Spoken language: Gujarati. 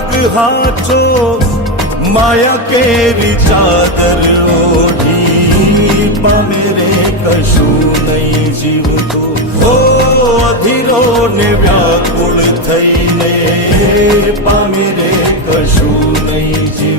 માર્ગ હાચો માયા કેરી ચાદર ઓઢી પામે રે કશું નહીં જીવતો ઓ અધીરો ને વ્યાકુળ થઈને પામે રે કશું નહીં જીવતો.